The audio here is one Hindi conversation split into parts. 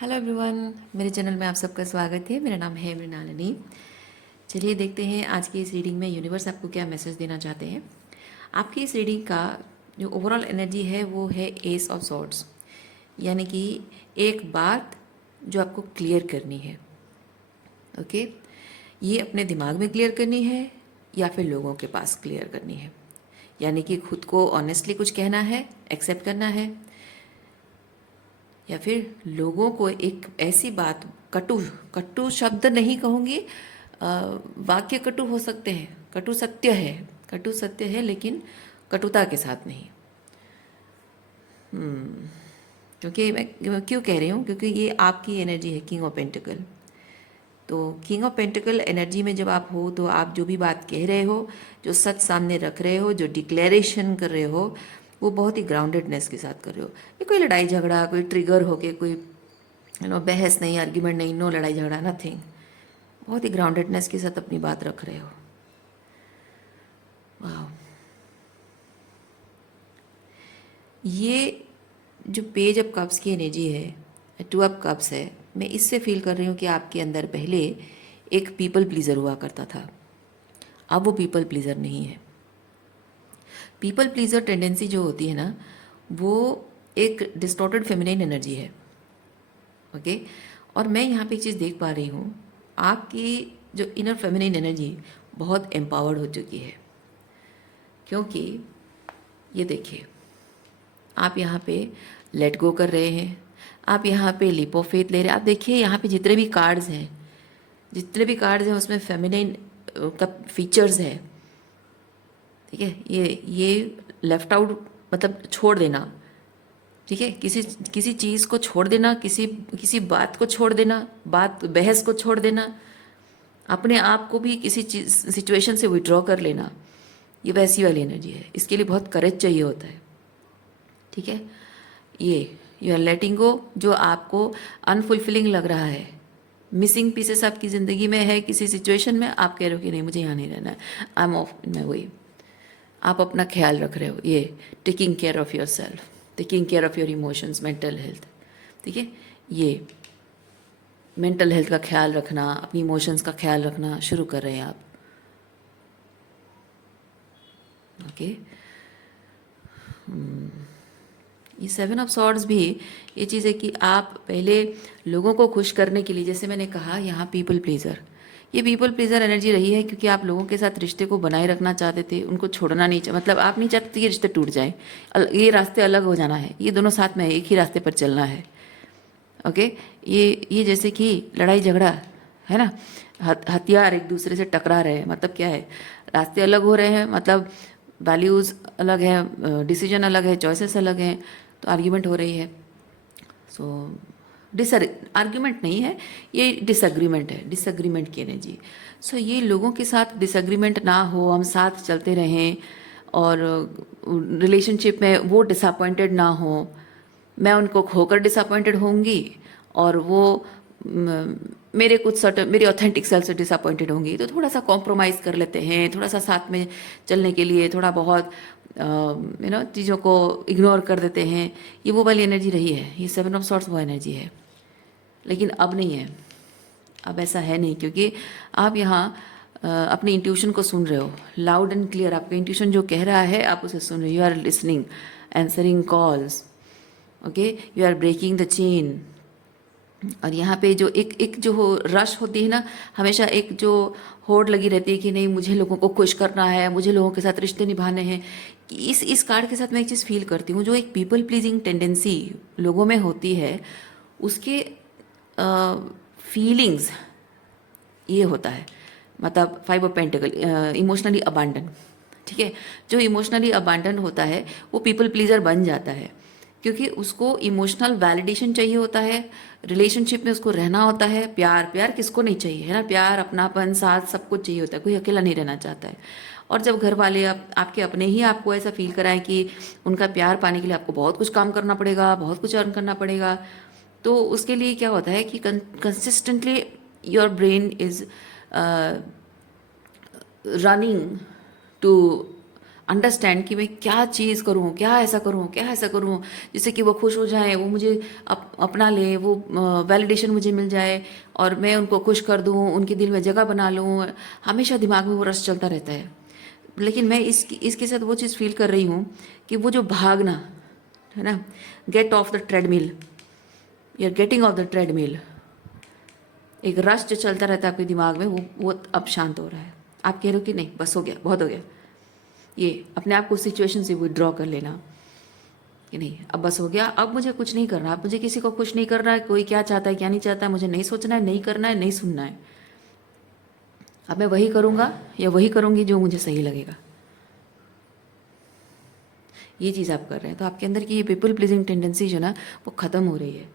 हेलो एवरीवन, मेरे चैनल में आप सबका स्वागत है। मेरा नाम है मृणालिनी। चलिए देखते हैं आज की इस रीडिंग में यूनिवर्स आपको क्या मैसेज देना चाहते हैं। आपकी इस रीडिंग का जो ओवरऑल एनर्जी है वो है एस ऑफ सॉर्ड्स, यानी कि एक बात जो आपको क्लियर करनी है। ओके, ये अपने दिमाग में क्लियर करनी है या फिर लोगों के पास क्लियर करनी है, यानी कि खुद को ऑनेस्टली कुछ कहना है, एक्सेप्ट करना है, या फिर लोगों को एक ऐसी बात, कटु कटु शब्द नहीं कहूँगी, वाक्य कटु हो सकते हैं, कटु सत्य है, कटु सत्य है लेकिन कटुता के साथ नहीं। क्योंकि मैं क्यों कह रही हूँ, क्योंकि ये आपकी एनर्जी है, किंग ऑफ पेंटिकल। तो किंग ऑफ पेंटिकल एनर्जी में जब आप हो तो आप जो भी बात कह रहे हो, जो सच सामने रख रहे हो, जो डिक्लेरेशन कर रहे हो, वो बहुत ही ग्राउंडेडनेस के साथ कर रहे हो। ये कोई लड़ाई झगड़ा, कोई ट्रिगर होके, कोई बहस नहीं, आर्ग्यूमेंट नहीं, नो लड़ाई झगड़ा, नथिंग। बहुत ही ग्राउंडेडनेस के साथ अपनी बात रख रहे हो। वाह, ये जो पेज ऑफ कप्स की एनर्जी है, टू ऑफ कप्स है, मैं इससे फील कर रही हूँ कि आपके अंदर पहले एक पीपल प्लीज़र हुआ करता था, अब वो पीपल प्लीज़र नहीं है। पीपल प्लीज़र टेंडेंसी जो होती है ना, वो एक डिस्टॉर्टेड फेमिनाइन एनर्जी है। ओके, और मैं यहाँ पे एक चीज़ देख पा रही हूँ, आपकी जो इनर फेमिनाइन एनर्जी बहुत एम्पावर्ड हो चुकी है। क्योंकि ये देखिए, आप यहाँ पे लेट गो कर रहे हैं, आप यहाँ पे लीप ऑफ फेथ ले रहे हैं। आप देखिए यहाँ पे जितने भी कार्ड्स हैं, जितने भी कार्ड्स हैं उसमें फेमिनाइन का फीचर्स है। ठीक है, ये लेफ्ट आउट मतलब छोड़ देना। ठीक है, किसी किसी चीज़ को छोड़ देना, किसी बात को छोड़ देना, बात बहस को छोड़ देना, अपने आप को भी किसी चीज सिचुएशन से विड्रॉ कर लेना, ये वैसी वाली एनर्जी है। इसके लिए बहुत करेज चाहिए होता है। ठीक है, ये यू आर लेटिंग गो, जो आपको अनफुलफिलिंग लग रहा है, मिसिंग पीसेस आपकी ज़िंदगी में है, किसी सिचुएशन में आप कह रहे हो कि नहीं मुझे यहाँ नहीं रहना है, आई एम ऑफ इन माई वे। आप अपना ख्याल रख रहे हो, ये taking care of your self, taking care of your emotions, mental health. ठीक है, ये मेंटल हेल्थ का ख्याल रखना, अपनी इमोशंस का ख्याल रखना शुरू कर रहे हैं आप। ओके, ये सेवन ऑफ सॉर्ड्स भी ये चीज़ है कि आप पहले लोगों को खुश करने के लिए, जैसे मैंने कहा यहाँ पीपल प्लीज़र, ये पीपल प्लीज़र एनर्जी रही है क्योंकि आप लोगों के साथ रिश्ते को बनाए रखना चाहते थे, उनको छोड़ना नहीं मतलब आप नहीं चाहते कि रिश्ते टूट जाए, ये रास्ते अलग हो जाना है, ये दोनों साथ में एक ही रास्ते पर चलना है। ओके, ये जैसे कि लड़ाई झगड़ा है ना, हथियार एक दूसरे से टकरा रहे हैं, मतलब क्या है, रास्ते अलग हो रहे हैं, मतलब वैल्यूज़ अलग है, डिसीजन अलग है, चॉइसेस अलग हैं, तो आर्ग्यूमेंट हो रही है। सो आर्ग्यूमेंट नहीं है, ये डिसएग्रीमेंट है, डिसएग्रीमेंट की एनर्जी। सो ये लोगों के साथ डिसएग्रीमेंट ना हो, हम साथ चलते रहें, और रिलेशनशिप में वो डिसअपॉइंटेड ना हो, मैं उनको खोकर डिसअपॉइंटेड होंगी और वो मेरे कुछ सर्टन मेरी ऑथेंटिक सेल्फ से डिसअपॉइंटेड होंगी, तो थोड़ा सा कॉम्प्रोमाइज़ कर लेते हैं, थोड़ा सा साथ में चलने के लिए थोड़ा बहुत चीज़ों को इग्नोर कर देते हैं। ये वो वाली एनर्जी रही है, ये सेवन ऑफ सॉर्ट्स वो एनर्जी है। लेकिन अब नहीं है, अब ऐसा है नहीं, क्योंकि आप यहाँ अपनी इंट्यूशन को सुन रहे हो, लाउड एंड क्लियर। आपका इंट्यूशन जो कह रहा है आप उसे सुन रहे हो, you are listening, answering calls. Okay, you are breaking the chain. और यहाँ पे जो एक जो हो रश होती है ना, हमेशा एक जो होड़ लगी रहती है कि नहीं मुझे लोगों को खुश करना है, मुझे लोगों के साथ रिश्ते निभाने हैं। इस कार्ड के साथ मैं एक चीज़ फील करती हूँ, जो एक पीपल प्लीजिंग टेंडेंसी लोगों में होती है, उसके फीलिंग्स ये होता है, मतलब फाइव ऑफ पेंटिकल, इमोशनली अबांडन। ठीक है, जो इमोशनली अबांडन होता है वो पीपल प्लीजर बन जाता है, क्योंकि उसको इमोशनल वैलिडेशन चाहिए होता है, रिलेशनशिप में उसको रहना होता है। प्यार किसको नहीं चाहिए, है ना, प्यार, अपनापन, साथ, सब कुछ चाहिए होता है, कोई अकेला नहीं रहना चाहता है। और जब घर वाले आपके अपने ही आपको ऐसा फील कराएं कि उनका प्यार पाने के लिए आपको बहुत कुछ काम करना पड़ेगा, बहुत कुछ अर्न करना पड़ेगा, तो उसके लिए क्या होता है कि consistently your brain is running to understand कि मैं क्या चीज़ करूँ, क्या ऐसा करूँ, क्या ऐसा करूँ जिससे कि वो खुश हो जाएं, वो मुझे अपना ले, वो वैलिडेशन मुझे मिल जाए और मैं उनको खुश कर दूँ, उनके दिल में जगह बना लूँ। हमेशा दिमाग में वो रस चलता रहता है। लेकिन मैं इसके साथ वो चीज़ फील कर रही हूँ कि वो जो भागना है ना, get off the treadmill, you are getting off the treadmill, एक रश जो चलता रहता है आपके दिमाग में, वो अब शांत हो रहा है। आप कह रहे हो कि नहीं बस हो गया, बहुत हो गया, ये अपने आप को सिचुएशन से विड्रॉ कर लेना कि नहीं अब बस हो गया, अब मुझे कुछ नहीं करना, अब मुझे किसी को खुश नहीं करना है, कोई क्या चाहता है क्या नहीं चाहता है मुझे नहीं सोचना है, नहीं करना है, नहीं सुनना है। अब मैं वही करूँगा या वही करूँगी जो मुझे सही लगेगा। ये चीज़ आप कर रहे हैं तो आपके अंदर की ये पीपल प्लीजिंग टेंडेंसी जो ना वो ख़त्म हो रही है।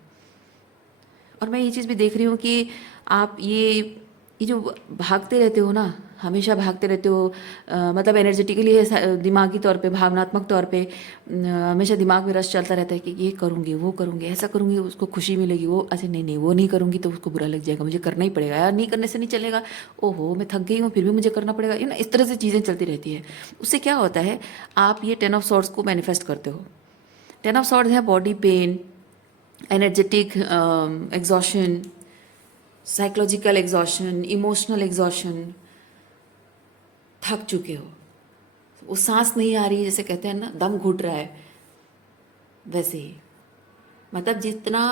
और मैं ये चीज़ भी देख रही हूँ कि आप ये जो भागते रहते हो ना, हमेशा भागते रहते हो, मतलब एनर्जेटिकली है, दिमागी तौर पे, भावनात्मक तौर पे हमेशा दिमाग में रस चलता रहता है कि ये करूँगी, वो करूँगी, ऐसा करूँगी, उसको खुशी मिलेगी, वो अच्छा नहीं नहीं वो नहीं करूँगी तो उसको बुरा लग जाएगा, मुझे करना ही पड़ेगा यार, नहीं करने से नहीं चलेगा, ओहो मैं थक गई हूँ फिर भी मुझे करना पड़ेगा, ये ना इस तरह से चीज़ें चलती रहती है। उससे क्या होता है, आप ये 10 ऑफ सॉर्ड्स को मैनिफेस्ट करते हो। 10 ऑफ सॉर्ड्स है body pain, energetic exhaustion, psychological exhaustion, emotional exhaustion, थक चुके हो, वो सांस नहीं आ रही है, जैसे कहते हैं ना दम घुट रहा है, वैसे ही मतलब जितना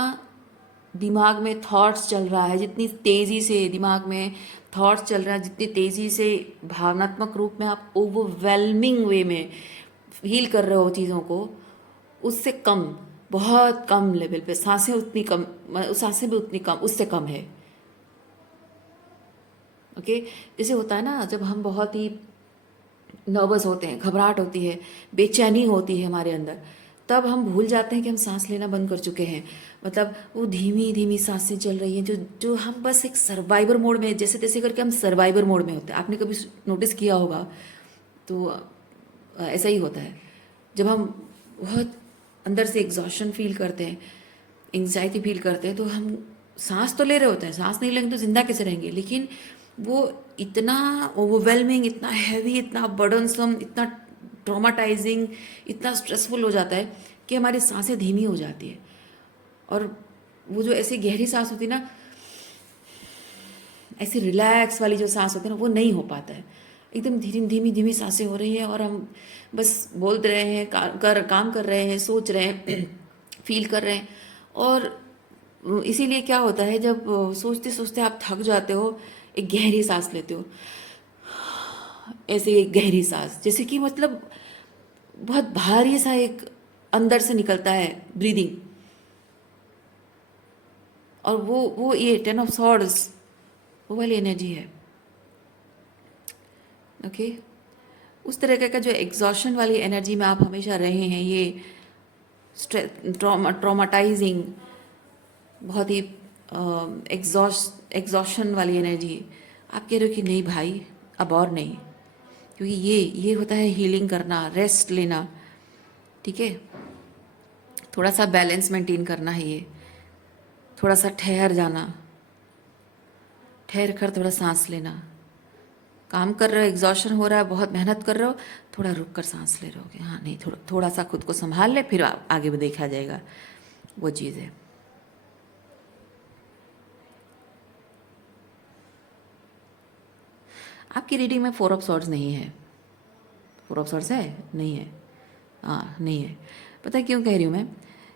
दिमाग में थॉट्स चल रहा है, जितनी तेज़ी से दिमाग में थॉट्स चल रहा है, जितनी तेज़ी से भावनात्मक रूप में आप ओवरवेलमिंग वे में हील कर रहे हो चीज़ों को, उससे कम, बहुत कम लेवल पे सांसें उतनी कम, सांसें भी उतनी कम, उससे कम है। ओके जैसे होता है ना जब हम बहुत ही नर्वस होते हैं, घबराहट होती है, बेचैनी होती है हमारे अंदर, तब हम भूल जाते हैं कि हम सांस लेना बंद कर चुके हैं। मतलब वो धीमी धीमी सांसें चल रही हैं जो जो हम बस एक सर्वाइवर मोड में, जैसे तैसे करके हम सर्वाइवर मोड में होते हैं। आपने कभी नोटिस किया होगा तो ऐसा ही होता है जब हम बहुत अंदर से एग्जॉशन फील करते हैं, एंग्जाइटी फील करते हैं, तो हम सांस तो ले रहे होते हैं, सांस नहीं लेंगे तो जिंदा कैसे रहेंगे, लेकिन वो इतना ओवरवेलमिंग, इतना हैवी, इतना बर्डनसम, इतना ट्रॉमाटाइजिंग, इतना स्ट्रेसफुल हो जाता है कि हमारी सांसें धीमी हो जाती है। और वो जो ऐसी गहरी सांस होती है ना, ऐसी रिलैक्स वाली जो सांस होती है ना, वो नहीं हो पाता है। एकदम धीमी धीमी धीमी सांसें हो रही हैं और हम बस बोल रहे हैं, काम कर रहे हैं, सोच रहे हैं, फील कर रहे हैं। और इसीलिए क्या होता है जब सोचते सोचते आप थक जाते हो, एक गहरी सांस लेते हो, ऐसे एक गहरी सांस, जैसे कि मतलब बहुत भारी सा एक अंदर से निकलता है ब्रीदिंग। और वो ये 10 ऑफ सॉर्ड्स वो वाली एनर्जी है। ओके उस तरह का जो एग्जॉशन वाली एनर्जी में आप हमेशा रहे हैं, ये ट्रॉमाटाइजिंग, बहुत ही एग्जॉशन वाली एनर्जी, आप कह रहे हो कि नहीं भाई अब और नहीं, क्योंकि ये होता है हीलिंग करना, रेस्ट लेना। ठीक है थोड़ा सा बैलेंस मेंटेन करना है, ये थोड़ा सा ठहर जाना, ठहर कर थोड़ा सांस लेना। काम कर रहे हो, एग्जॉशन हो रहा है, बहुत मेहनत कर रहे हो, थोड़ा रुक कर सांस ले रहे हो कि हाँ नहीं, थोड़ा सा खुद को संभाल ले, फिर आगे भी देखा जाएगा। वो चीज़ है। आपकी रीडिंग में 4 ऑफ सॉर्ड्स नहीं है। 4 ऑफ सॉर्ड्स है नहीं है, हाँ नहीं है। पता है क्यों कह रही हूँ मैं,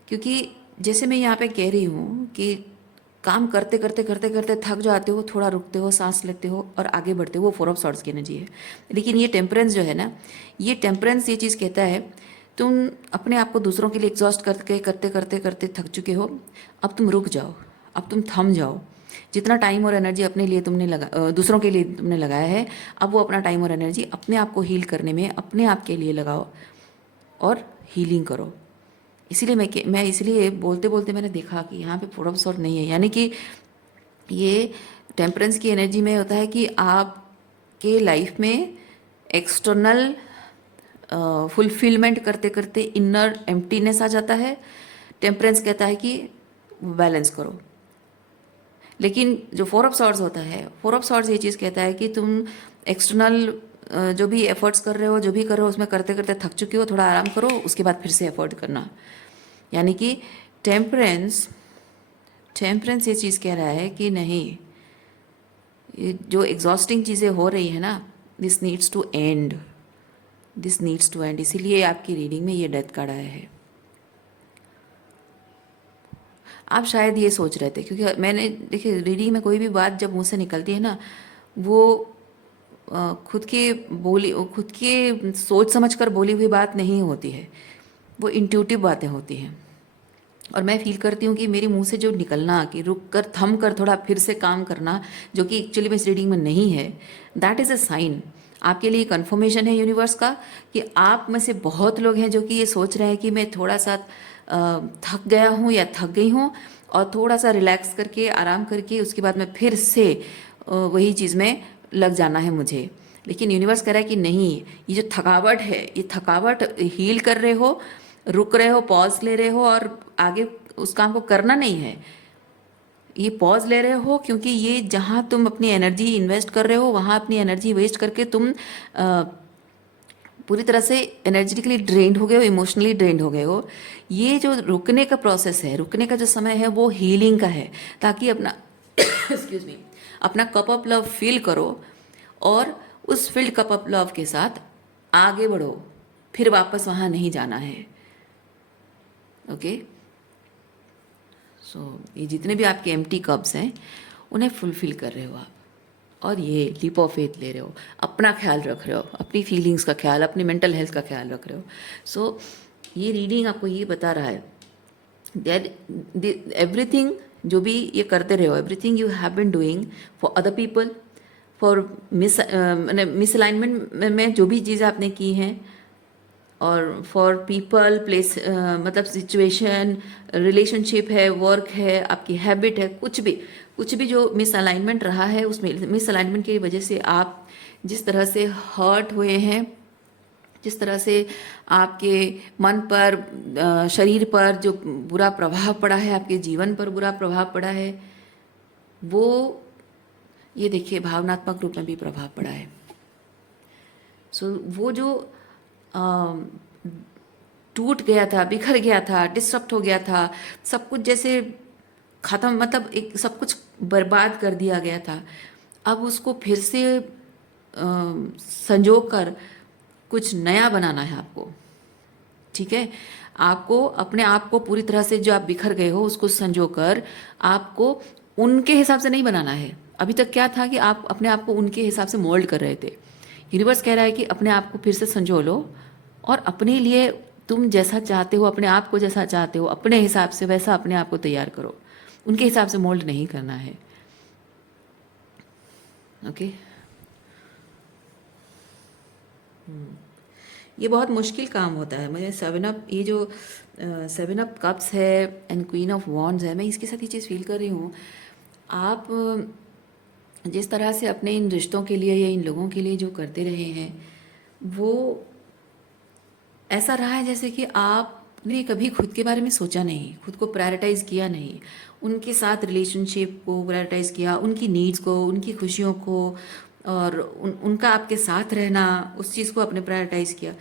क्योंकि जैसे मैं यहाँ पे कह रही हूँ कि काम करते करते करते करते थक जाते हो, थोड़ा रुकते हो, सांस लेते हो और आगे बढ़ते हो, वो 4 ऑफ सॉर्ड्स की एनर्जी है। लेकिन ये टेम्परेंस जो है ना, ये टेम्परेंस ये चीज़ कहता है तुम अपने आप को दूसरों के लिए एग्जॉस्ट करके करते करते करते थक चुके हो, अब तुम रुक जाओ, अब तुम थम जाओ। जितना टाइम और एनर्जी अपने लिए तुमने दूसरों के लिए तुमने लगाया है, अब वो अपना टाइम और एनर्जी अपने आप को हील करने में, अपने आप के लिए लगाओ और हीलिंग करो। इसीलिए मैं इसलिए बोलते बोलते मैंने देखा कि यहाँ पे 4 ऑफ सॉर्ड नहीं है। यानी कि ये टेम्परेंस की एनर्जी में होता है कि आपके लाइफ में एक्सटर्नल फुलफिलमेंट करते करते इनर एम्प्टीनेस आ जाता है। टेम्परेंस कहता है कि बैलेंस करो। लेकिन जो 4 ऑफ सॉर्ड्स होता है, 4 ऑफ सॉर्ड्स ये चीज़ कहता है कि तुम एक्सटर्नल जो भी एफर्ट्स कर रहे हो, जो भी कर रहे हो, उसमें करते करते थक चुके हो, थोड़ा आराम करो, उसके बाद फिर से एफर्ट करना। यानी कि टेम्परेंस टेम्परेंस ये चीज़ कह रहा है कि नहीं, ये जो एग्जॉस्टिंग चीज़ें हो रही है ना, this needs to end, this needs to end. इसीलिए आपकी रीडिंग में ये डेथ कार्ड आया है। आप शायद ये सोच रहे थे, क्योंकि मैंने देखिए रीडिंग में कोई भी बात जब मुंह से निकलती है ना, वो खुद के सोच समझ कर बोली हुई बात नहीं होती है, वो इंट्यूटिव बातें होती हैं। और मैं फील करती हूँ कि मेरे मुंह से जो निकलना, कि रुक कर थम कर थोड़ा फिर से काम करना, जो कि एक्चुअली में इस रीडिंग में नहीं है, दैट इज़ अ साइन। आपके लिए कन्फर्मेशन है यूनिवर्स का कि आप में से बहुत लोग हैं जो कि ये सोच रहे हैं कि मैं थोड़ा सा थक गया हूँ या थक गई हूँ, और थोड़ा सा रिलैक्स करके आराम करके उसके बाद में फिर से वही चीज़ में लग जाना है मुझे। लेकिन यूनिवर्स कह रहा है कि नहीं, ये जो थकावट है, ये थकावट हील कर रहे हो, रुक रहे हो, पॉज ले रहे हो, और आगे उस काम को करना नहीं है। ये पॉज ले रहे हो क्योंकि ये जहाँ तुम अपनी एनर्जी इन्वेस्ट कर रहे हो, वहाँ अपनी एनर्जी वेस्ट करके तुम पूरी तरह से एनर्जेटिकली ड्रेन्ड हो गए हो, इमोशनली ड्रेन्ड हो गए हो। ये जो रुकने का प्रोसेस है, रुकने का जो समय है, वो हीलिंग का है, ताकि अपना एक्सक्यूज मी, अपना कप ऑफ लव फील करो, और उस फिल्ड कप ऑफ लव के साथ आगे बढ़ो, फिर वापस वहाँ नहीं जाना है। ओके, सो ये जितने भी आपके एम्प्टी कप्स हैं, उन्हें फुलफिल कर रहे हो आप, और ये लीप ऑफ फेथ ले रहे हो, अपना ख्याल रख रहे हो, अपनी फीलिंग्स का ख्याल, अपनी मेंटल हेल्थ का ख्याल रख रहे हो। सो ये रीडिंग आपको ये बता रहा है दैट एवरीथिंग जो भी ये करते रहे हो, everything you have been doing for other people, for misalignment में जो भी चीज़ आपने की हैं, और फॉर पीपल प्लेस, मतलब सिचुएशन, रिलेशनशिप है, वर्क है, आपकी हैबिट है, कुछ भी जो मिसअलाइनमेंट रहा है, उस मिसअलाइनमेंट की वजह से आप जिस तरह से हर्ट हुए हैं, जिस तरह से आपके मन पर, शरीर पर जो बुरा प्रभाव पड़ा है, आपके जीवन पर बुरा प्रभाव पड़ा है, वो ये देखिए भावनात्मक रूप में भी प्रभाव पड़ा है। सो वो जो टूट गया था, बिखर गया था, डिस्टर्ब हो गया था, सब कुछ जैसे खत्म, मतलब एक सब कुछ बर्बाद कर दिया गया था, अब उसको फिर से संजो कर कुछ नया बनाना है आपको। ठीक है, आपको अपने आप को पूरी तरह से जो आप बिखर गए हो उसको संजो कर आपको उनके हिसाब से नहीं बनाना है। अभी तक क्या था कि आप अपने आप को उनके हिसाब से मोल्ड कर रहे थे। यूनिवर्स कह रहा है कि अपने आप को फिर से संजो लो, और अपने लिए तुम जैसा चाहते हो, अपने आप को जैसा चाहते हो, अपने हिसाब से वैसा अपने आप को तैयार करो, उनके हिसाब से मोल्ड नहीं करना है। ओके, ये बहुत मुश्किल काम होता है। मुझे सेवन अप, ये जो सेवन अप कप्स है एंड क्वीन ऑफ वॉन्ड्स है, मैं इसके साथ ये चीज़ फील कर रही हूँ। आप जिस तरह से अपने इन रिश्तों के लिए या इन लोगों के लिए जो करते रहे हैं, वो ऐसा रहा है जैसे कि आपने कभी खुद के बारे में सोचा नहीं, खुद को प्रायोरिटाइज़ किया नहीं, उनके साथ रिलेशनशिप को प्रायोरिटाइज़ किया, उनकी नीड्स को, उनकी खुशियों को, और उनका आपके साथ रहना, उस चीज़ को आपने प्रायोरिटाइज़ किया।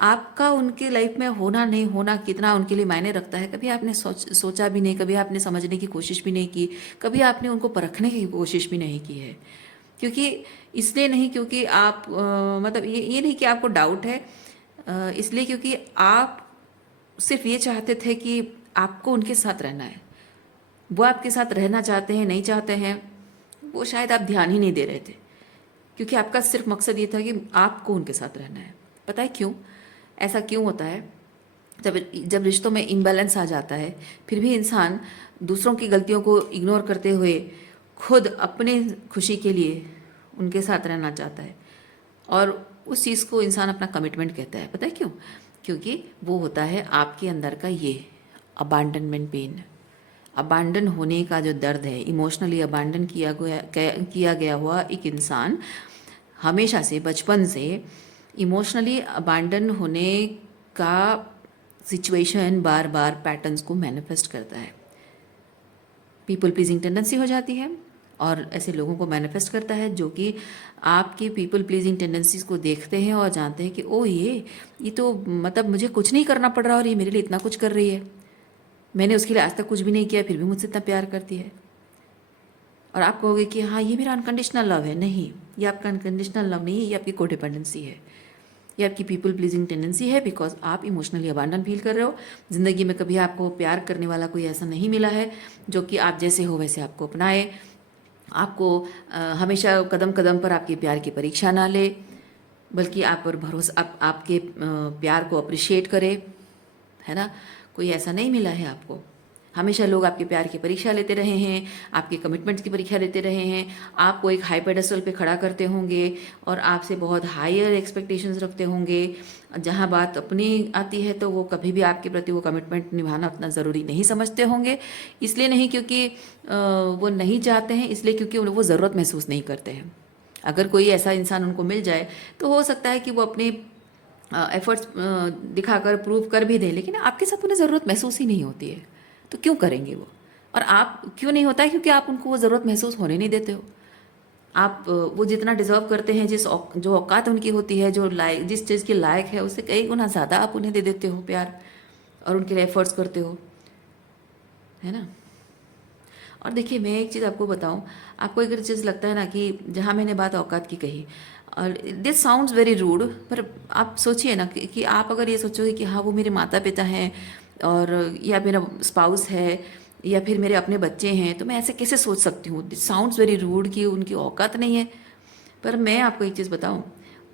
आपका उनके लाइफ में होना नहीं होना कितना उनके लिए मायने रखता है, कभी आपने सोचा भी नहीं, कभी आपने समझने की कोशिश भी नहीं की, कभी आपने उनको परखने की कोशिश भी नहीं की है। क्योंकि इसलिए नहीं क्योंकि आप मतलब ये नहीं कि आपको डाउट है, इसलिए क्योंकि आप सिर्फ ये चाहते थे कि आपको उनके साथ रहना है। वो आपके साथ रहना चाहते हैं नहीं चाहते हैं, वो शायद आप ध्यान ही नहीं दे रहे थे, क्योंकि आपका सिर्फ मकसद ये था कि आपको उनके साथ रहना है। पता है क्यों ऐसा क्यों होता है? जब रिश्तों में इम्बैलेंस आ जाता है, फिर भी इंसान दूसरों की गलतियों को इग्नोर करते हुए खुद अपने खुशी के लिए उनके साथ रहना चाहता है, और उस चीज़ को इंसान अपना कमिटमेंट कहता है। पता है क्यों? क्योंकि वो होता है आपके अंदर का ये अबांडनमेंट पेन, अबांडन होने का जो दर्द है, इमोशनली अबांडन किया गया हुआ एक इंसान हमेशा से, बचपन से इमोशनली अबांडन होने का सिचुएशन बार बार पैटर्न्स को मैनिफेस्ट करता है। पीपल प्लीजिंग टेंडेंसी हो जाती है, और ऐसे लोगों को मैनिफेस्ट करता है जो कि आपकी पीपल प्लीजिंग टेंडेंसीज को देखते हैं और जानते हैं कि ओ ये तो मतलब मुझे कुछ नहीं करना पड़ रहा और ये मेरे लिए इतना कुछ कर रही है, मैंने उसके लिए आज तक कुछ भी नहीं किया फिर भी मुझसे इतना प्यार करती है। और आप कहोगे कि हाँ ये मेरा अनकंडीशनल लव है। नहीं, ये आपका अनकंडीशनल लव नहीं है, ये आपकी कोडिपेंडेंसी है, ये आपकी पीपल प्लीजिंग टेंडेंसी है। बिकॉज आप इमोशनली अबांडन फील कर रहे हो। ज़िंदगी में कभी आपको प्यार करने वाला कोई ऐसा नहीं मिला है जो कि आप जैसे हो वैसे आपको अपनाए, आपको हमेशा कदम कदम पर आपके प्यार की परीक्षा ना ले, बल्कि आप पर भरोसा आपके प्यार को अप्रिशिएट करे, है ना। कोई ऐसा नहीं मिला है आपको। हमेशा लोग आपके प्यार की परीक्षा लेते रहे हैं, आपके कमिटमेंट्स की परीक्षा लेते रहे हैं, आपको एक हाई पेडेस्टल पे खड़ा करते होंगे और आपसे बहुत हायर एक्सपेक्टेशंस रखते होंगे। जहाँ बात अपनी आती है तो वो कभी भी आपके प्रति वो कमिटमेंट निभाना उतना ज़रूरी नहीं समझते होंगे। इसलिए नहीं क्योंकि वो नहीं चाहते हैं, इसलिए क्योंकि वो ज़रूरत महसूस नहीं करते हैं। अगर कोई ऐसा इंसान उनको मिल जाए तो हो सकता है कि वो अपने एफर्ट्स दिखाकर प्रूव कर भी दें, लेकिन आपके साथ उन्हें ज़रूरत महसूस ही नहीं होती है। तो क्यों करेंगे वो? और आप क्यों नहीं होता है? क्योंकि आप उनको वो ज़रूरत महसूस होने नहीं देते हो। आप वो जितना डिज़र्व करते हैं, जो औकात उनकी होती है, जो लायक जिस चीज़ के लायक है, उससे कई गुना ज़्यादा आप उन्हें दे देते हो प्यार और उनके लिए एफर्ट्स करते हो, है ना। और देखिए मैं एक चीज़ आपको बताऊं, आपको एक चीज़ लगता है ना कि जहाँ मैंने बात औकात की कही, और दिस साउंड्स वेरी रूड, पर आप सोचिए ना कि आप अगर ये सोचोगे कि हाँ वो मेरे माता पिता हैं और या मेरा स्पाउस है या फिर मेरे अपने बच्चे हैं, तो मैं ऐसे कैसे सोच सकती हूँ? दिस साउंड्स वेरी रूड कि उनकी औकात नहीं है। पर मैं आपको एक चीज़ बताऊँ,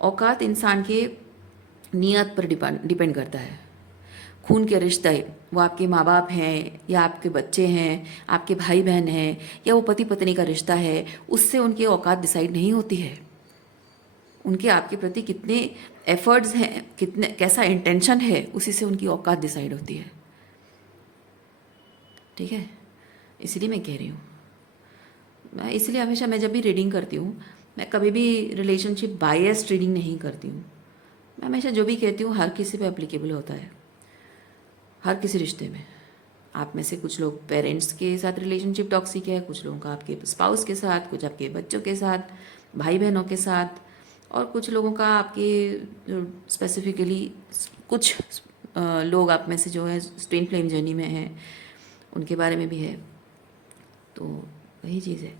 औकात इंसान के नियत पर डिपेंड करता है। खून के रिश्ते, वो आपके माँ बाप हैं या आपके बच्चे हैं, आपके भाई बहन हैं, या वो पति पत्नी का रिश्ता है, उससे उनकी औकात डिसाइड नहीं होती है। उनके आपके प्रति कितने एफर्ट्स हैं, कितने कैसा इंटेंशन है, उसी से उनकी औकात डिसाइड होती है। ठीक है, इसलिए मैं कह रही हूँ, मैं इसलिए हमेशा मैं जब भी रीडिंग करती हूँ, मैं कभी भी रिलेशनशिप बायस्ड रीडिंग नहीं करती हूँ। मैं हमेशा जो भी कहती हूँ हर किसी पे एप्लीकेबल होता है, हर किसी रिश्ते में। आप में से कुछ लोग पेरेंट्स के साथ रिलेशनशिप टॉक्सिक है, कुछ लोगों का आपके स्पाउस के साथ, कुछ आपके बच्चों के साथ, भाई बहनों के साथ, और कुछ लोगों का आपके स्पेसिफिकली कुछ लोग आप में से जो है ट्विन फ्लेम जर्नी में हैं, उनके बारे में भी है। तो वही चीज़ है,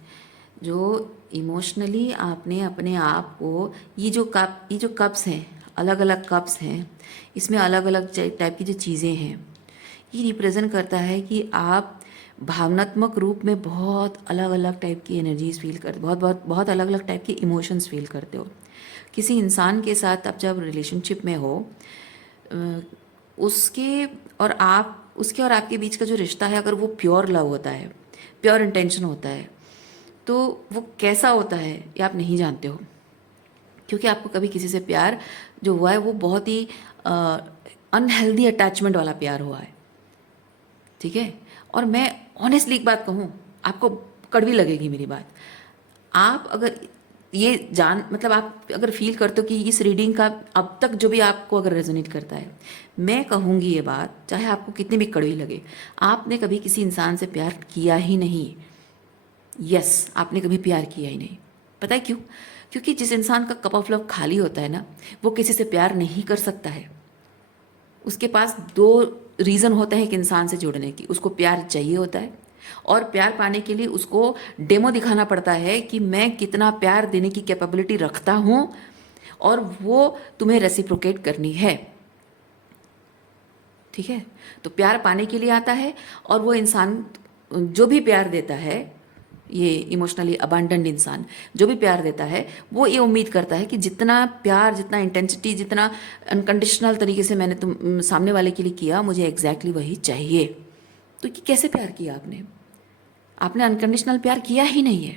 जो इमोशनली आपने अपने आप को, ये जो कप्स हैं, अलग अलग कप्स हैं, इसमें अलग अलग टाइप की जो चीज़ें हैं, ये रिप्रेजेंट करता है कि आप भावनात्मक रूप में बहुत अलग अलग टाइप की एनर्जीज फील करते, बहुत बहुत बहुत अलग अलग टाइप के इमोशंस फील करते हो। किसी इंसान के साथ आप जब रिलेशनशिप में हो, उसके उसके और आपके बीच का जो रिश्ता है, अगर वो प्योर लव होता है, प्योर इंटेंशन होता है, तो वो कैसा होता है ये आप नहीं जानते हो, क्योंकि आपको कभी किसी से प्यार जो हुआ है वो बहुत ही अनहेल्दी अटैचमेंट वाला प्यार हुआ है। ठीक है, और मैं ऑनेस्टली एक बात कहूँ, आपको कड़वी लगेगी मेरी बात, आप अगर ये मतलब आप अगर फील करते हो कि इस रीडिंग का अब तक जो भी आपको अगर रेजोनेट करता है, मैं कहूँगी ये बात, चाहे आपको कितनी भी कड़वी लगे, आपने कभी किसी इंसान से प्यार किया ही नहीं। यस, आपने कभी प्यार किया ही नहीं। पता है क्यों? क्योंकि जिस इंसान का कप ऑफ लव खाली होता है ना, वो किसी से प्यार नहीं कर सकता है। उसके पास दो रीज़न होते हैं एक इंसान से जुड़ने की, उसको प्यार चाहिए होता है, और प्यार पाने के लिए उसको डेमो दिखाना पड़ता है कि मैं कितना प्यार देने की कैपेबिलिटी रखता हूँ, और वो तुम्हें रेसिप्रोकेट करनी है। ठीक है, तो प्यार पाने के लिए आता है, और वो इंसान जो भी प्यार देता है, ये इमोशनली अबांडन्ड इंसान जो भी प्यार देता है, वो ये उम्मीद करता है कि जितना प्यार, जितना इंटेंसिटी, जितना अनकंडीशनल तरीके से मैंने तुम सामने वाले के लिए किया, मुझे एग्जैक्टली वही चाहिए। तो ये कैसे प्यार किया आपने? आपने अनकंडीशनल प्यार किया ही नहीं है।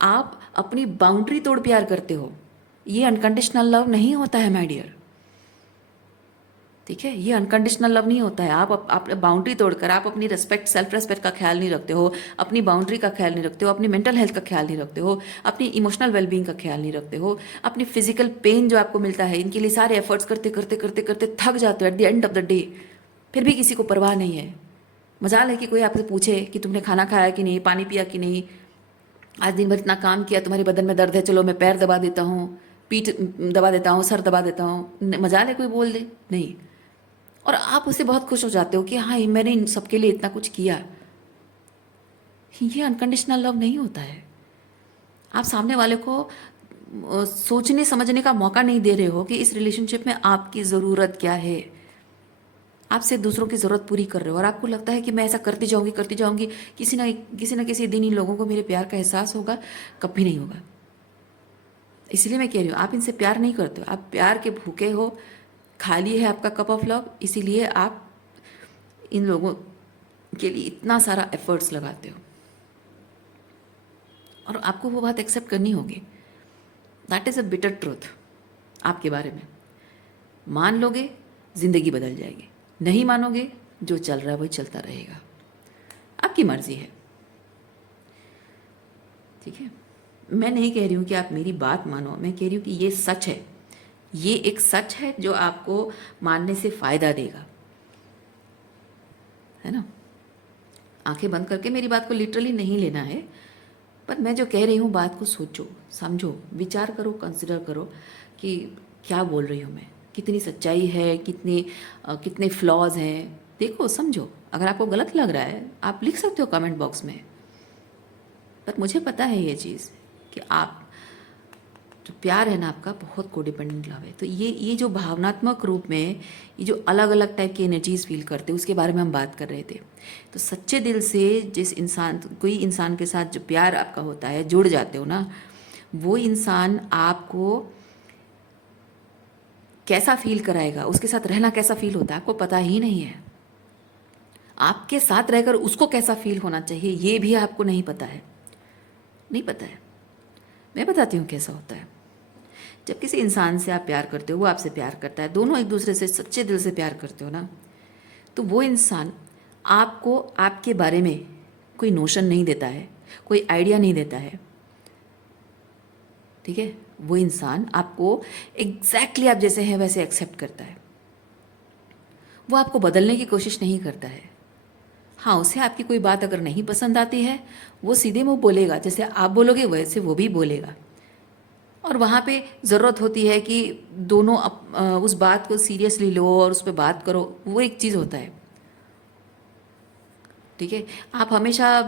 आप अपनी बाउंड्री तोड़ प्यार करते हो। ये अनकंडीशनल लव नहीं होता है माय डियर। ठीक है, ये अनकंडीशनल लव नहीं होता है। आप बाउंड्री तोड़कर आप अपनी रिस्पेक्ट, सेल्फ रिस्पेक्ट का ख्याल नहीं रखते हो, अपनी बाउंड्री का ख्याल नहीं रखते हो, अपनी मेंटल हेल्थ का ख्याल नहीं रखते हो, अपनी इमोशनल वेलबींग का ख्याल नहीं रखते हो, अपनी फिजिकल पेन जो आपको मिलता है, इनके लिए सारे एफर्ट्स करते करते करते करते थक जाते हो at the end of the day, फिर भी किसी को परवाह नहीं है। मजाल है कि कोई आपसे पूछे कि तुमने खाना खाया कि नहीं, पानी पिया कि नहीं, आज दिन भर इतना काम किया, तुम्हारे बदन में दर्द है, चलो मैं पैर दबा देता हूँ, पीठ दबा देता हूँ, सर दबा देता हूँ, मजाल है कोई बोल दे? नहीं। और आप उससे बहुत खुश हो जाते हो कि हाँ मैंने इन सबके लिए इतना कुछ किया। ये अनकंडीशनल लव नहीं होता है। आप सामने वाले को सोचने समझने का मौका नहीं दे रहे हो कि इस रिलेशनशिप में आपकी ज़रूरत क्या है। आप सिर्फ दूसरों की ज़रूरत पूरी कर रहे हो और आपको लगता है कि मैं ऐसा करती जाऊंगी, किसी ना किसी दिन इन लोगों को मेरे प्यार का एहसास होगा। कभी नहीं होगा। इसलिए मैं कह रही हूँ, आप इनसे प्यार नहीं करते हो, आप प्यार के भूखे हो, खाली है आपका कप ऑफ लव, इसीलिए आप इन लोगों के लिए इतना सारा एफर्ट्स लगाते हो। और आपको वो बात एक्सेप्ट करनी होगी। That is a bitter truth आपके बारे में। मान लोगे ज़िंदगी बदल जाएगी, नहीं मानोगे जो चल रहा है वही चलता रहेगा। आपकी मर्जी है, ठीक है। मैं नहीं कह रही हूँ कि आप मेरी बात मानो, मैं कह रही हूँ कि ये सच है, ये एक सच है जो आपको मानने से फ़ायदा देगा, है ना। आंखें बंद करके मेरी बात को लिटरली नहीं लेना है, पर मैं जो कह रही हूँ बात को सोचो, समझो, विचार करो, कंसिडर करो कि क्या बोल रही हूँ मैं, कितनी सच्चाई है, कितने फ्लॉज हैं। देखो, समझो। अगर आपको गलत लग रहा है आप लिख सकते हो कमेंट बॉक्स में, पर मुझे पता है ये चीज़ कि आप जो प्यार है ना आपका बहुत कोडिपेंडेंट लव है। तो ये जो भावनात्मक रूप में ये जो अलग अलग टाइप की एनर्जीज फील करते हैं उसके बारे में हम बात कर रहे थे। तो सच्चे दिल से कोई इंसान के साथ जो प्यार आपका होता है, जुड़ जाते हो ना, वो इंसान आपको कैसा फील कराएगा, उसके साथ रहना कैसा फील होता है आपको पता ही नहीं है। आपके साथ रहकर उसको कैसा फील होना चाहिए ये भी आपको नहीं पता है, नहीं पता है। मैं बताती हूँ कैसा होता है। जब किसी इंसान से आप प्यार करते हो, वो आपसे प्यार करता है, दोनों एक दूसरे से सच्चे दिल से प्यार करते हो ना, तो वो इंसान आपको आपके बारे में कोई नोशन नहीं देता है, कोई आइडिया नहीं देता है, ठीक है। वो इंसान आपको एग्जैक्टली आप जैसे हैं वैसे एक्सेप्ट करता है। वो आपको बदलने की कोशिश नहीं करता है। हाँ, उसे आपकी कोई बात अगर नहीं पसंद आती है वो सीधे मुंह बोलेगा, जैसे आप बोलोगे वैसे वो भी बोलेगा। और वहाँ पे ज़रूरत होती है कि दोनों उस बात को सीरियसली लो और उस पर बात करो, वो एक चीज़ होता है, ठीक है। आप हमेशा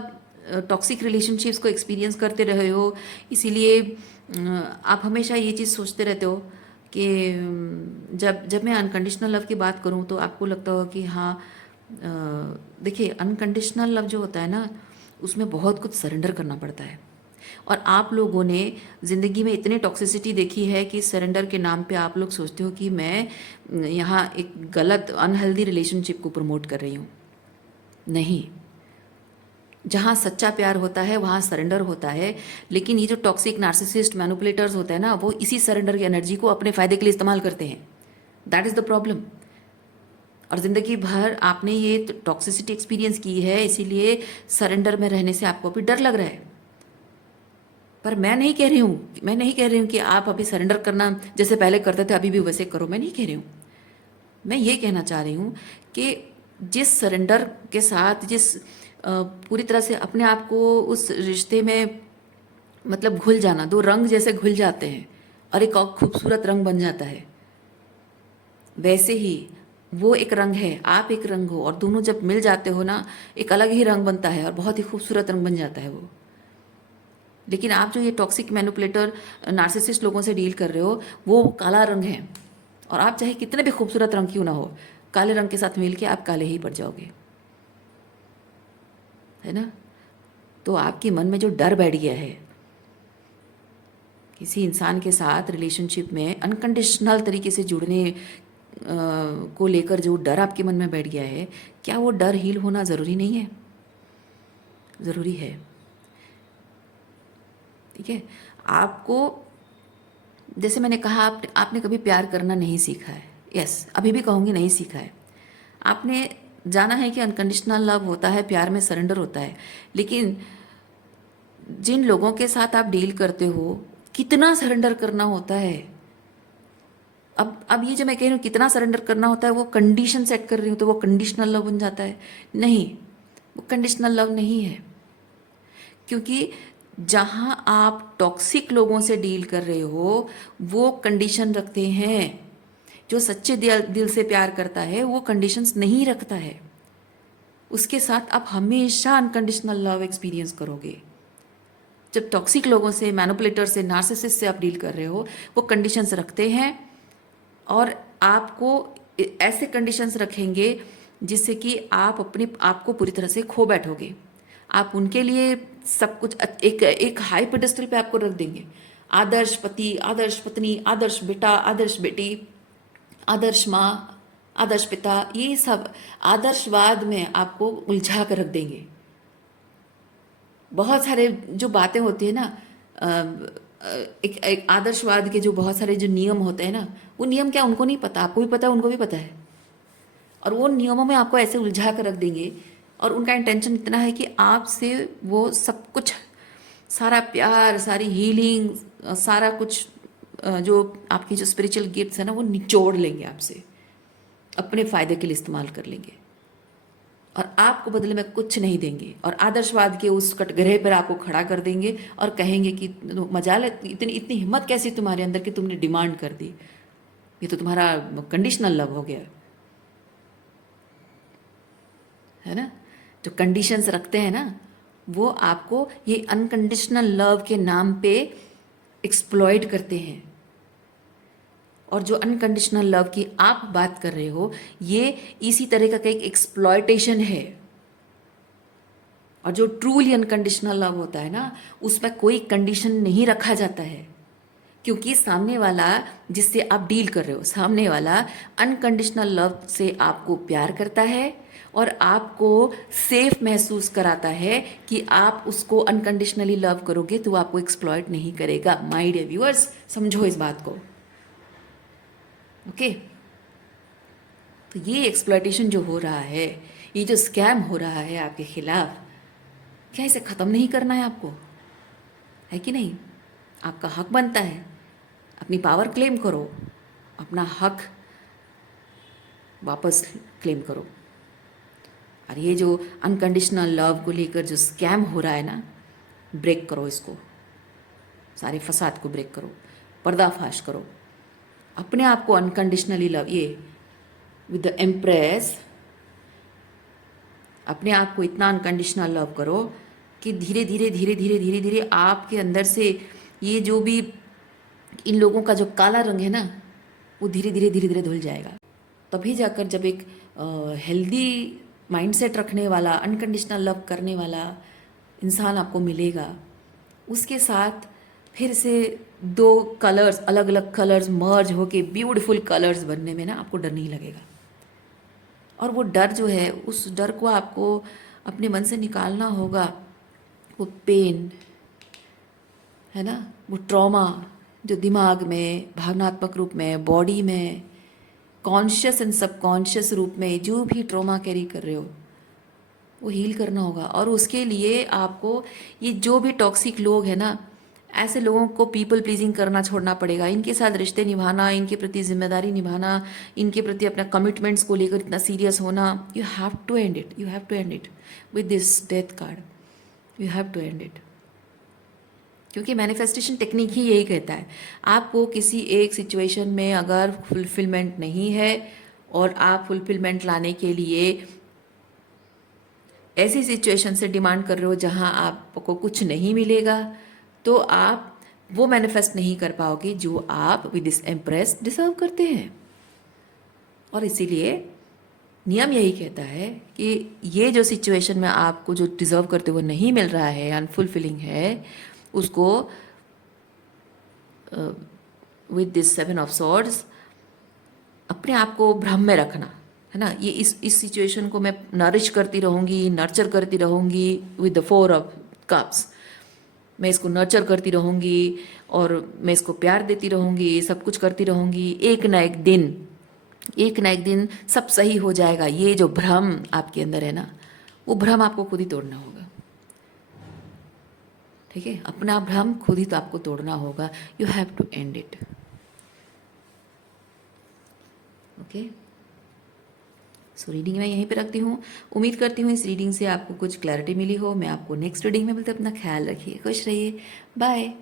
टॉक्सिक रिलेशनशिप्स को एक्सपीरियंस करते रहे हो, इसीलिए आप हमेशा ये चीज़ सोचते रहते हो कि जब जब मैं अनकंडीशनल लव की बात करूँ तो आपको लगता हो कि हाँ, देखिए अनकंडीशनल लव जो होता है ना उसमें बहुत कुछ सरेंडर करना पड़ता है। और आप लोगों ने ज़िंदगी में इतने टॉक्सिसिटी देखी है कि सरेंडर के नाम पे आप लोग सोचते हो कि मैं यहाँ एक गलत अनहेल्दी रिलेशनशिप को प्रमोट कर रही हूँ। नहीं, जहाँ सच्चा प्यार होता है वहाँ सरेंडर होता है। लेकिन ये जो टॉक्सिक नार्सिसिस्ट मैनिपुलेटर्स होते हैं ना, वो इसी सरेंडर की एनर्जी को अपने फ़ायदे के लिए इस्तेमाल करते हैं। That is the problem. और ज़िंदगी भर आपने ये टॉक्सिसिटी एक्सपीरियंस की है, इसीलिए सरेंडर में रहने से आपको भी डर लग रहा है। पर मैं नहीं कह रही हूँ कि आप अभी सरेंडर करना जैसे पहले करते थे अभी भी वैसे करो, मैं नहीं कह रही हूँ। मैं ये कहना चाह रही हूँ कि जिस सरेंडर के साथ, पूरी तरह से अपने आप को उस रिश्ते में मतलब घुल जाना, दो रंग जैसे घुल जाते हैं और एक और खूबसूरत रंग बन जाता है, वैसे ही वो एक रंग है, आप एक रंग हो, और दोनों जब मिल जाते हो ना एक अलग ही रंग बनता है और बहुत ही खूबसूरत रंग बन जाता है वो। लेकिन आप जो ये टॉक्सिक मैनिपुलेटर नार्सिसिस्ट लोगों से डील कर रहे हो वो काला रंग है, और आप चाहे कितने भी खूबसूरत रंग क्यों ना हो, काले रंग के साथ मिल के आप काले ही पड़ जाओगे, है ना। तो आपके मन में जो डर बैठ गया है किसी इंसान के साथ रिलेशनशिप में अनकंडीशनल तरीके से जुड़ने को लेकर, जो डर आपके मन में बैठ गया है, क्या वो डर हील होना ज़रूरी नहीं है? ज़रूरी है, ठीक है। आपको, जैसे मैंने कहा, आपने कभी प्यार करना नहीं सीखा है। यस, अभी भी कहूँगी नहीं सीखा है। आपने जाना है कि अनकंडीशनल लव होता है, प्यार में सरेंडर होता है, लेकिन जिन लोगों के साथ आप डील करते हो कितना सरेंडर करना होता है। अब ये जो मैं कह रही हूँ कितना सरेंडर करना होता है, वो कंडीशन सेट कर रही हूँ तो वो कंडीशनल लव बन जाता है। नहीं, वो कंडीशनल लव नहीं है, क्योंकि जहां आप टॉक्सिक लोगों से डील कर रहे हो वो कंडीशन रखते हैं। जो सच्चे दिल से प्यार करता है वो कंडीशंस नहीं रखता है। उसके साथ आप हमेशा अनकंडीशनल लव एक्सपीरियंस करोगे। जब टॉक्सिक लोगों से, मैनिपुलेटर से, नार्सिसिस्ट से आप डील कर रहे हो, वो कंडीशंस रखते हैं और आपको ऐसे कंडीशंस रखेंगे जिससे कि आप अपने आप को पूरी तरह से खो बैठोगे। आप उनके लिए सब कुछ एक एक हाई पेडेस्टल पे आपको रख देंगे। आदर्श पति, आदर्श पत्नी, आदर्श बेटा, आदर्श बेटी, आदर्श माँ, आदर्श पिता, ये सब आदर्शवाद में आपको उलझा कर रख देंगे। बहुत सारे जो बातें होती है ना, एक आदर्शवाद के जो बहुत सारे जो नियम होते हैं ना, वो नियम क्या उनको नहीं पता, आपको भी पता है, उनको भी पता है। और वो नियमों में आपको ऐसे उलझा कर रख देंगे और उनका इंटेंशन इतना है कि आपसे वो सब कुछ, सारा प्यार, सारी हीलिंग, सारा कुछ जो आपकी जो स्पिरिचुअल गिफ्ट्स है ना, वो निचोड़ लेंगे आपसे, अपने फ़ायदे के लिए इस्तेमाल कर लेंगे और आपको बदले में कुछ नहीं देंगे। और आदर्शवाद के उस कटघरे पर आपको खड़ा कर देंगे और कहेंगे कि मजाल है, इतनी इतनी हिम्मत कैसी तुम्हारे अंदर कि तुमने डिमांड कर दी, ये तो तुम्हारा कंडीशनल लव हो गया है ना। जो कंडीशंस रखते हैं ना, वो आपको ये अनकंडीशनल लव के नाम पे एक्सप्लॉइट करते हैं। और जो अनकंडीशनल लव की आप बात कर रहे हो, ये इसी तरह का एक एक्सप्लॉयटेशन है। और जो ट्रूली अनकंडीशनल लव होता है ना, उसमें कोई कंडीशन नहीं रखा जाता है, क्योंकि सामने वाला जिससे आप डील कर रहे हो, सामने वाला अनकंडीशनल लव से आपको प्यार करता है और आपको सेफ महसूस कराता है कि आप उसको अनकंडीशनली लव करोगे तो वो आपको एक्सप्लॉइट नहीं करेगा। माय डियर व्यूअर्स, समझो इस बात को, ओके। तो ये एक्सप्लॉइटेशन जो हो रहा है, ये जो स्कैम हो रहा है आपके खिलाफ, क्या इसे ख़त्म नहीं करना है आपको? है कि नहीं? आपका हक बनता है, अपनी पावर क्लेम करो, अपना हक वापस क्लेम करो। और ये जो अनकंडीशनल लव को लेकर जो स्कैम हो रहा है ना, ब्रेक करो इसको, सारे फसाद को ब्रेक करो, पर्दाफाश करो, अपने आप को अनकंडीशनली लव, ये विद द एम्प्रेस, अपने आप को इतना अनकंडीशनल लव करो कि धीरे धीरे धीरे धीरे धीरे धीरे आपके अंदर से ये जो भी इन लोगों का जो काला रंग है ना, वो धीरे धीरे धीरे धीरे धुल जाएगा। तभी जाकर जब एक हेल्दी माइंडसेट रखने वाला, अनकंडीशनल लव करने वाला इंसान आपको मिलेगा, उसके साथ फिर से दो कलर्स, अलग अलग कलर्स मर्ज होके ब्यूटीफुल कलर्स बनने में ना आपको डर नहीं लगेगा। और वो डर जो है, उस डर को आपको अपने मन से निकालना होगा। वो पेन है ना, वो ट्रॉमा जो दिमाग में, भावनात्मक रूप में, बॉडी में, कॉन्शियस एंड सबकॉन्शियस रूप में जो भी ट्रॉमा कैरी कर रहे हो, वो हील करना होगा। और उसके लिए आपको ये जो भी टॉक्सिक लोग हैं ना, ऐसे लोगों को पीपल प्लीजिंग करना छोड़ना पड़ेगा। इनके साथ रिश्ते निभाना, इनके प्रति जिम्मेदारी निभाना, इनके प्रति अपना कमिटमेंट्स को लेकर इतना सीरियस होना, you have to end it, you have to end it with this death card, you have to end it. क्योंकि मैनिफेस्टेशन टेक्निक ही यही कहता है, आपको किसी एक सिचुएशन में अगर फुलफिलमेंट नहीं है और आप फुलफिलमेंट लाने के लिए ऐसी सिचुएशन से डिमांड कर रहे हो जहां आपको कुछ नहीं मिलेगा, तो आप वो मैनिफेस्ट नहीं कर पाओगे जो आप विद दिस एम्प्रेस डिजर्व करते हैं। और इसीलिए नियम यही कहता है कि ये जो सिचुएशन में आपको जो डिजर्व करते हो नहीं मिल रहा है, अनफुलफिलिंग है, उसको विद दिस 7 ऑफ सॉर्ड्स अपने आप को भ्रम में रखना है ना। ये इस सिचुएशन को मैं नरिश करती रहूँगी, नर्चर करती रहूँगी विद द 4 ऑफ कप्स। मैं इसको नर्चर करती रहूँगी और मैं इसको प्यार देती रहूँगी, सब कुछ करती रहूँगी, एक ना एक दिन सब सही हो जाएगा। ये जो भ्रम आपके अंदर है ना, वो भ्रम आपको खुद ही तोड़ना होगा। ठीक है, अपना भ्रम खुद ही तो आपको तोड़ना होगा। You have to end it, okay. So reading मैं यहीं पे रखती हूँ। उम्मीद करती हूँ इस रीडिंग से आपको कुछ क्लैरिटी मिली हो। मैं आपको नेक्स्ट रीडिंग में मिलते, अपना ख्याल रखिए, खुश रहिए, बाय।